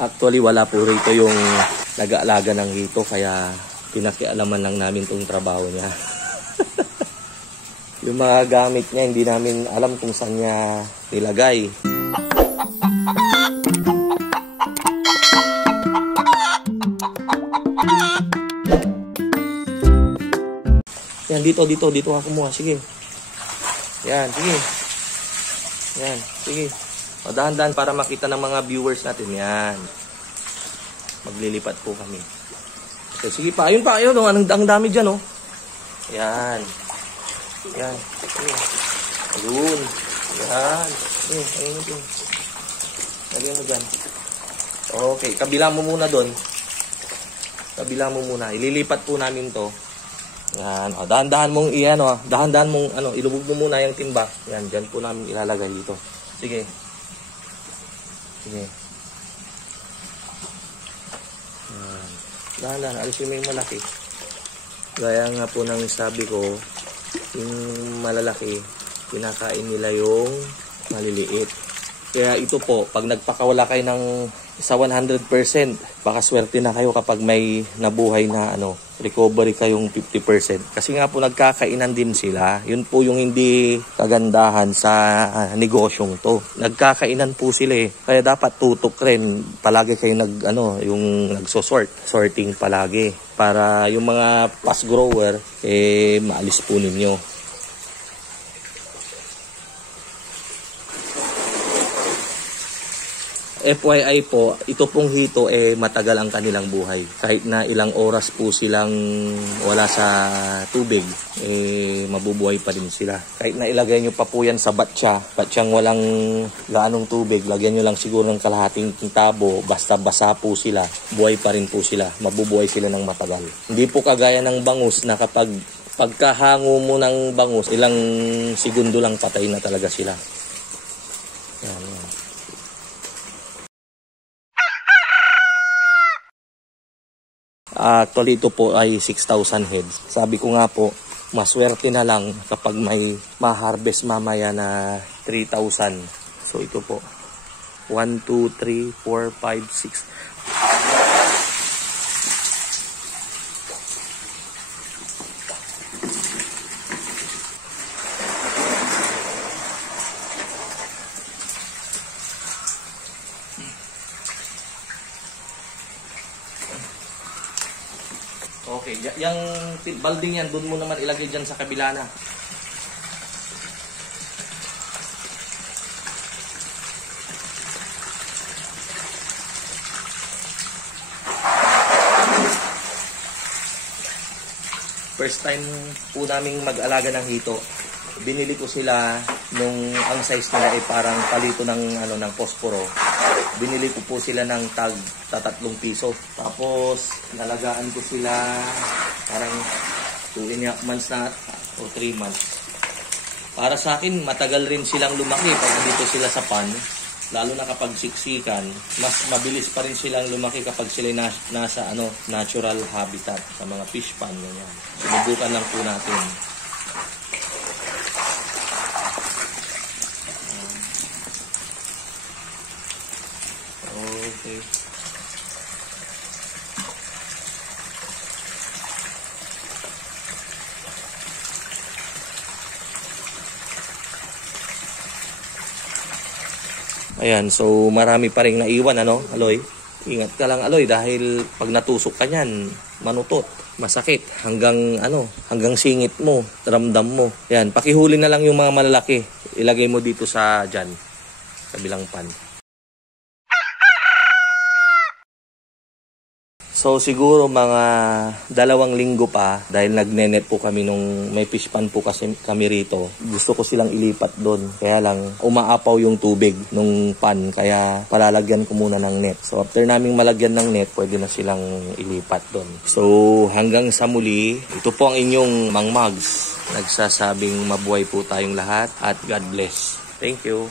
Actually, wala po rito yung nag-aalaga ng hito, kaya pinakialaman lang namin itong trabaho niya. Yung mga gamit niya, hindi namin alam kung saan niya nilagay. Yan, dito ako kumuha. Sige. Yan, sige. Yan, sige. O, dahan-dahan para makita ng mga viewers natin. Yan. Maglilipat po kami. So, sige pa. Ayun pa. Ayun. Ang dami dyan, oh. Yan. Yan. Ayun. Yan. Ayun ito. Lagyan mo dyan. Okay. Kabila mo muna doon. Kabila mo muna. Ililipat po namin to. Yan. O, dahan-dahan mong iyan, o. Dahan-dahan mong, ilubog mo muna yung timba. Yan. Dyan po namin ilalagay dito. Sige. Sige. Yan. Dahan-dahan. Alisin mo yung malaki. Gaya nga po ng sabi ko, yung malalaki, kinakain nila yung maliliit. Kaya ito po, pag nagpakawala kayo ng sa 100%, baka swerte na kayo kapag may nabuhay na recovery kayong 50%. Kasi nga po nagkakainan din sila. Yun po yung hindi kagandahan sa negosyong to. Nagkakainan po sila eh. Kaya dapat tutok rin. Palagi kayo yung sorting palagi. Para yung mga fast grower, maalis po ninyo. FYI po, ito pong hito matagal ang kanilang buhay. Kahit na ilang oras po silang wala sa tubig, mabubuhay pa rin sila. Kahit na ilagay nyo pa po yan sa batsyang walang gaanong tubig, lagyan nyo lang siguro ng kalahating tabo, basta basa po sila, buhay pa rin po sila. Mabubuhay sila ng matagal. Hindi po kagaya ng bangus na pagkahango mo ng bangus, ilang segundo lang patay na talaga sila. Yan. Actually, ito po ay 6,000 heads. Sabi ko nga po, maswerte na lang kapag may ma-harvest mamaya na 3,000. So, ito po. 1, 2, 3, 4, 5, 6. Okay, yung balding yan, doon mo naman ilagay dyan sa kabila na. First time po naming mag-alaga ng hito. Binili ko sila nung ang size nila ay parang palito ng posporo. Binili ko po sila ng tag 3 piso. Tapos nalagaan ko sila parang 2.5 months na o 3 months. Para sa akin, matagal rin silang lumaki pag dito sila sa pan. Lalo na kapag siksikan, mas mabilis pa rin silang lumaki kapag sila nasa natural habitat sa mga fish pan ganyan. Subukan lang po natin. Okay. Ayan, so marami pa rin naiwan, Aloy? Ingat ka lang, Aloy, dahil pag natusok ka niyan, manutot, masakit, hanggang singit mo, ramdam mo. Ayan, pakihuli na lang yung mga malalaki. Ilagay mo dito sa kabilang pan. So siguro mga 2 linggo pa, dahil nagnenet po kami nung may fish pan po kasi kami rito. Gusto ko silang ilipat doon. Kaya lang umaapaw yung tubig nung pan, kaya palalagyan ko muna ng net. So after naming malagyan ng net, pwede na silang ilipat doon. So hanggang sa muli, ito po ang inyong Mang Mags. Nagsasabing mabuhay po tayong lahat at God bless. Thank you.